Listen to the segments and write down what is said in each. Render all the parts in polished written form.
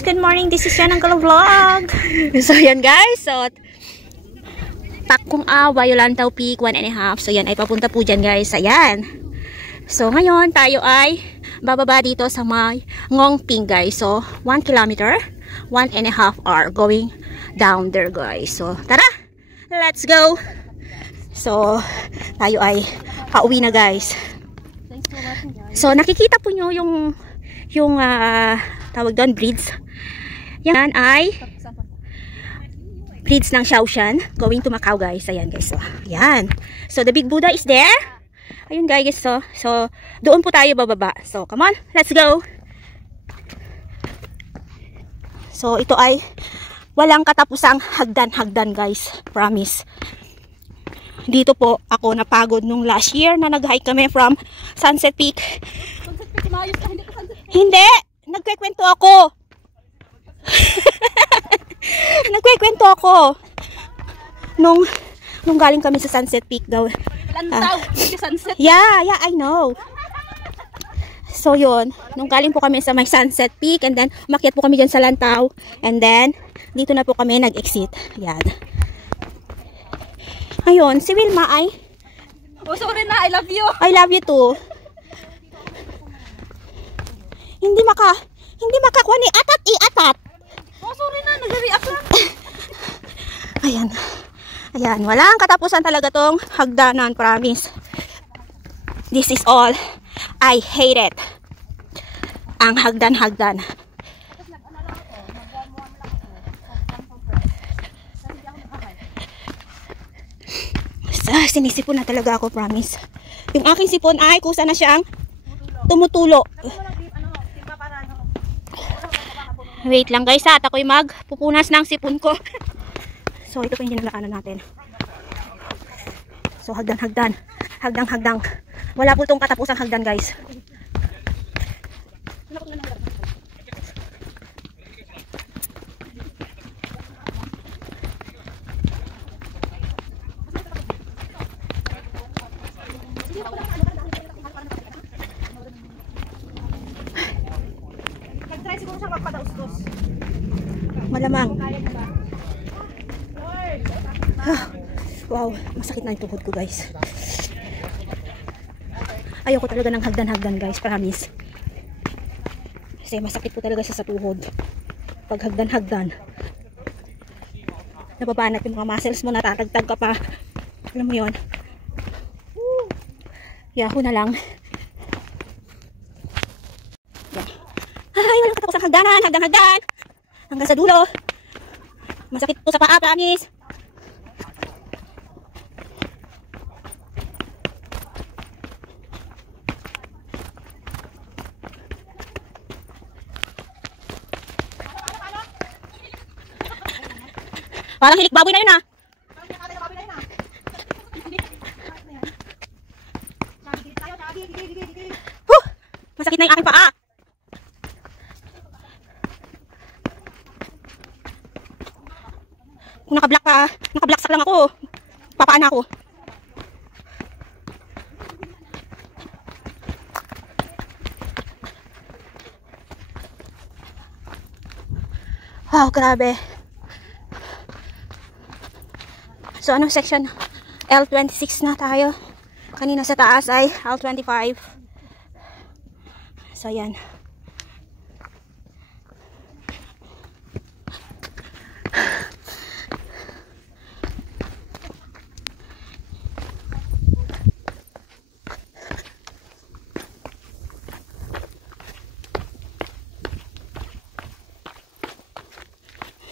guys, good morning. This is Yan Uncle Vlog. So yan guys, so Pakong Yolantaw Peak 1.5. So yan ay papunta po dyan guys. Ayan. So ngayon tayo ay bababa dito sa may Ngongping guys. So 1 kilometer, 1.5 hour going down there guys. So tara, let's go. So tayo ay pauwi na guys. So nakikita po nyo yung tawag doon, bridge. Yan ay bridge ng Shaoshan going to Macau guys. Ayan guys. So, ayan. So the big Buddha is there. Ayun guys. So doon po tayo bababa. So come on, let's go. So ito ay walang katapusang hagdan guys. Promise. Dito po ako napagod nung last year na nag-hike kami from Sunset Peak. Hindi! Nagkwekwento ako! Nagkwekwento ako! Nung galing kami sa Sunset Peak daw. Sunset. Yeah, I know. So yun, nung galing po kami sa may Sunset Peak and then umakyat po kami dyan sa Lantaw and then dito na po kami nag-exit. Yan. Ayun, si Wilma ay oh, sorry na, I love you. I love you too. Hindi makakuha ni atat. Oh, sorry na, nag-react lang. Ayan, walang katapusan talaga tong hagdanan, promise. This is all I hate it. Ang hagdan. Sinisipon na talaga ako, promise. Yung aking sipon ay kusa na siyang tumutulo. Wait lang guys, at ako'y magpupunas ng sipon ko. So ito po yung dinalaanan natin. So hagdan. Wala po itong katapusang hagdan guys. Malamang. Wow, masakit na yung tuhod ko guys. Ayoko talaga ng hagdan guys, promise. Kasi masakit po talaga siya sa tuhod. Pag hagdan. Nababanat yung mga muscles mo, natatagtag ka pa. Alam mo yun. Yaho na lang. Ay, walang katapusang hagdanan. Hanggang sa dulo. Masakit po sa paa, promise. Parang hilik baboy na yun ah. Masakit na yung aking paa. Kung naka-blacksack lang ako, papaan ako. Wow, grabe. So, anong section? L26 na tayo. Kanina sa taas ay L25. So, yan.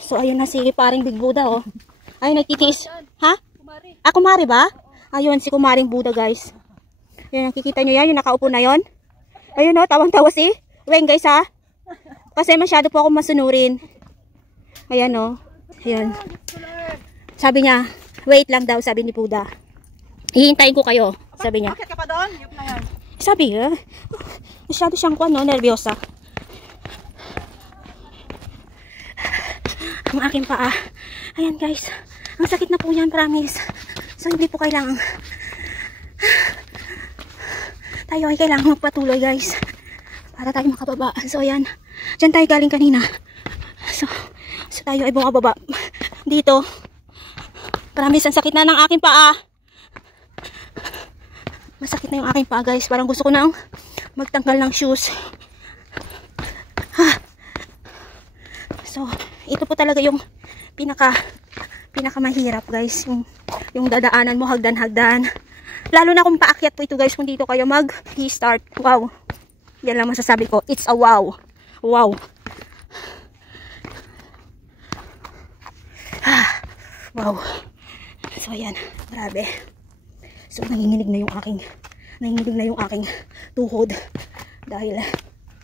So, ayun na si paring Big Buddha, oh. Ayun, nagtitiis. Ha? Kumari. Ah, kumari ba? Ayun, si kumaring Buddha, guys. Ayun, nakikita nyo yan, yung nakaupo na yon. Ayun, oh, tawang-tawa si Weng, guys, ha? Kasi masyado po ako masunurin. Ayan, oh. Ayun. Sabi niya, wait lang daw, sabi ni Buddha. Hihintayin ko kayo, sabi niya. Bakit ka pa doon? Yup na yan. Sabi, masyado siyang nervyosa. Ang aking paa. Ayan guys. Ang sakit na po yan, promise. So hindi po kailangan. Tayo ay kailangan magpatuloy guys. Para tayo makababa. So ayan. Diyan tayo galing kanina. So tayo ay bumababa. Dito. Promise, ang sakit na ng aking paa. Masakit na yung aking paa, guys. Parang gusto ko nang magtanggal ng shoes. So, ito po talaga yung pinaka mahirap, guys. Yung dadaanan mo hagdan-hagdan. Lalo na kung paakyat po ito, guys, kung dito kayo mag-start. Wow. Yan lang masasabi ko. It's a wow. Wow. Wow. So, ayan. Grabe. So, nanginginig na yung aking tuhod. Dahil,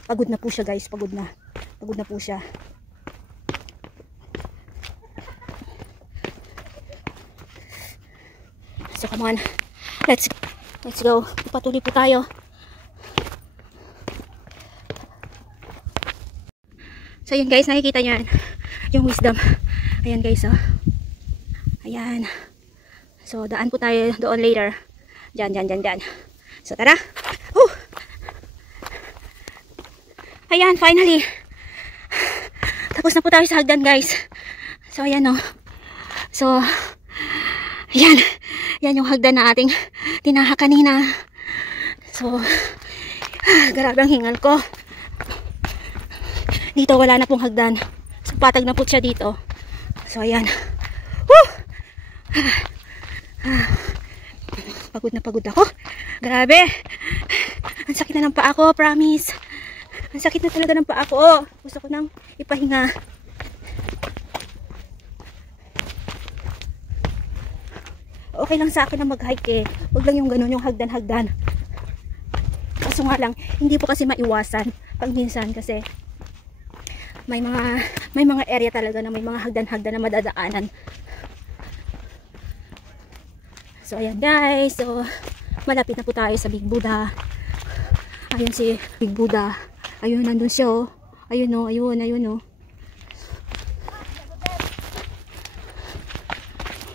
pagod na po siya, guys. Pagod na po siya. So, come on. Let's go. Patuloy po tayo. So, yun, guys. Nakikita nyo yan. Yung wisdom. Ayan, guys. Oh. Ayan. So, daan po tayo doon later. Diyan. So, tara. Ayan, finally. Tapos na po tayo sa hagdan, guys. So, ayan, oh. So, ayan. Yan yung hagdan na ating tinaha kanina. So, grabe ang hingal ko. Dito, wala na pong hagdan. So, patag na po siya dito. So, ayan. Woo! Pagod na pagod ako. Grabe. Ang sakit na ng paa ko, promise. Ang sakit na talaga ng paa ko. Gusto ko nang ipahinga. Okay lang sa akin na mag-hike eh. Huwag lang yung ganun, yung hagdan-hagdan. Kaso nga lang, hindi po kasi maiwasan pag minsan kasi may mga area talaga na may mga hagdan-hagdan na madadaanan. So, ayan guys. So, malapit na po tayo sa Big Buddha. Ayun si Big Buddha. Ayun, nandun siya oh. Ayun oh, ayun oh.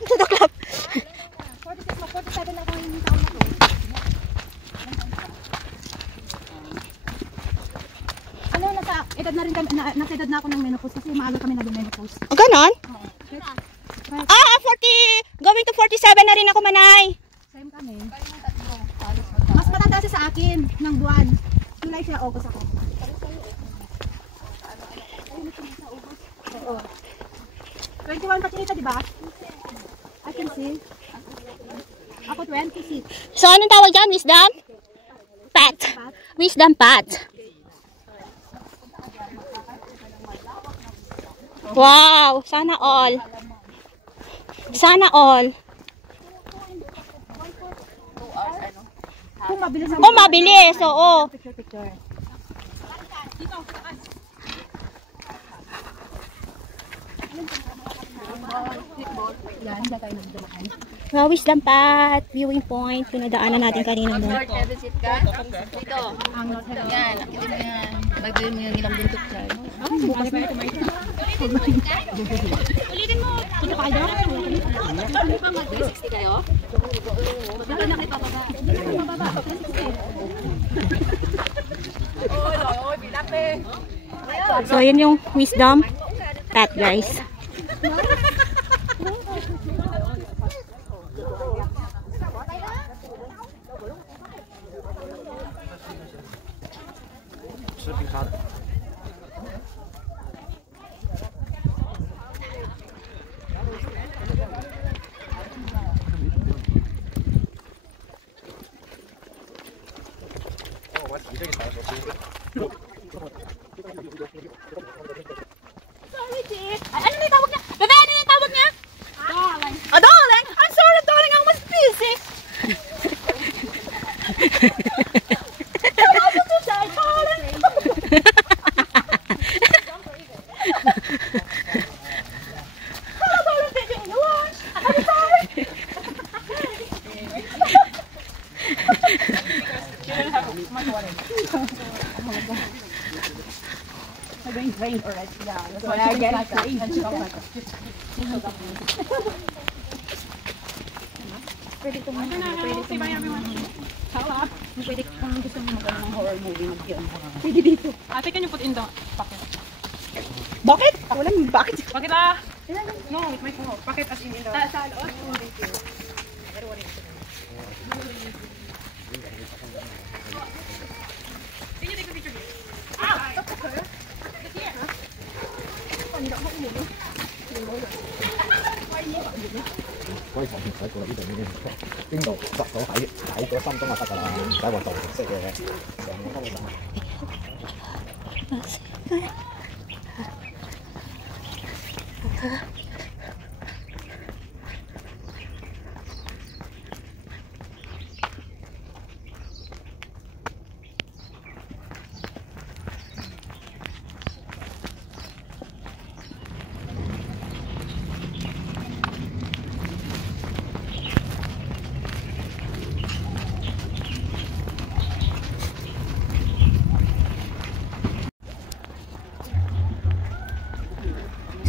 To the club. 47 na ako yung taon na to. Ano, nasa edad na rin kami, nasa edad na ako ng menopause kasi maaga kami nag-menopause. Oh, ganon? Ah, 40, going to 47 na rin ako, Manay. Same kami. Mas matanda siya sa akin ng buwan. July siya, August ako. Oo. 21 pa chinita, diba? I can see. Ako 26. So, anong tawag dyan? Wisdom? Pat. Wisdom pat. Wow! Sana all. Sana all. Kung mabilis ang Oh, mabilis. Oo. picture. Yan, dito tayo nagdumaan. Wow, wisdom pat. Viewing point. Pinadaanan natin kanina mo. Visit ka? Dito. Ang north head. Yan, nakitin mo yan. Bagay mo yung ilang buntot dyan. Bukas na ito may Ulitin mo. Punta pa kayo? Ano ba mag-360 kayo? Dito na kayo pababa. Pababa. 360. So, yun yung wisdom pat, guys. Sorry, Chief. Ay, ano na yung tawag niya? Bebe, ano yung tawag niya? Darling. Oh, darling! I'm sorry, darling. I was busy. I was so sorry, darling. Hello, darling. Did you wash? I'm sorry. It's rain already. Yeah, that's why I get it. And she comes like that. Pwede ito muna. Pwede ito muna. Pwede kung gusto mo magano ng horror movie, mag-yun. Pwede dito. Ate, can you put in the pocket? Bakit? Ako lang, bakit? Bakit ah? No, with my phone. Bakit as in the... Sa loob.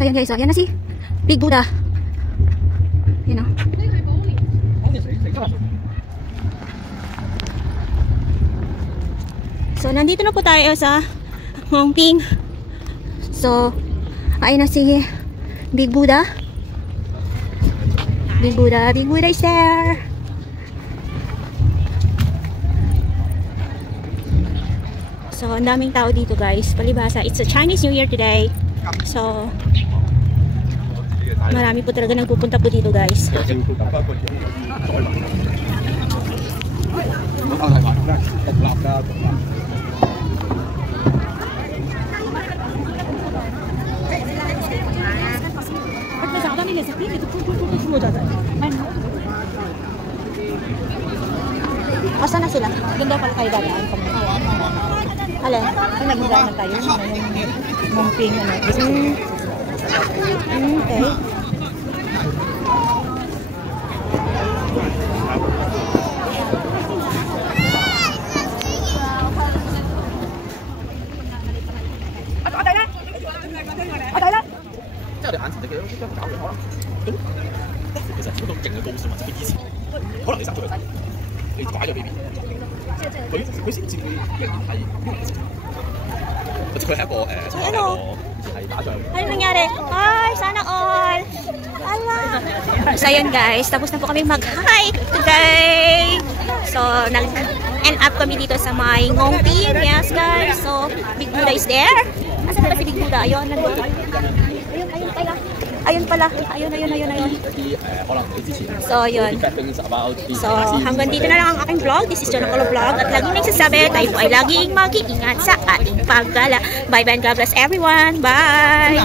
So yan guys, yan na si Big Buddha. You know. So nandito na po tayo sa Hongping. So ayun na si Big Buddha. Big Buddha is there. So ang daming tao dito guys, palibhasa. It's a Chinese New Year today. So marami po talaga nagpupunta po dito guys. Asa na sila? Ganda pala kayo dadaan. Alin? Yung nag-drive na tayo. Yung Hongping ano. Okay. Ano nangyari? Hi! Sana all! So yun guys, tapos na po kami mag-hike today. So nag-end up kami dito sa may Hongping. Yes guys, so Big Buddha is there. Asan ba si Big Buddha? Ayun, nandun. Ayun pala. Ayun. So yun. So hanggang dito na lang ang aking vlog. This is Jonacolo Vlog. At laging nagsasabi, tayo po ay laging mag-iingat sa ating paggala. Bye bye and God bless everyone. Bye!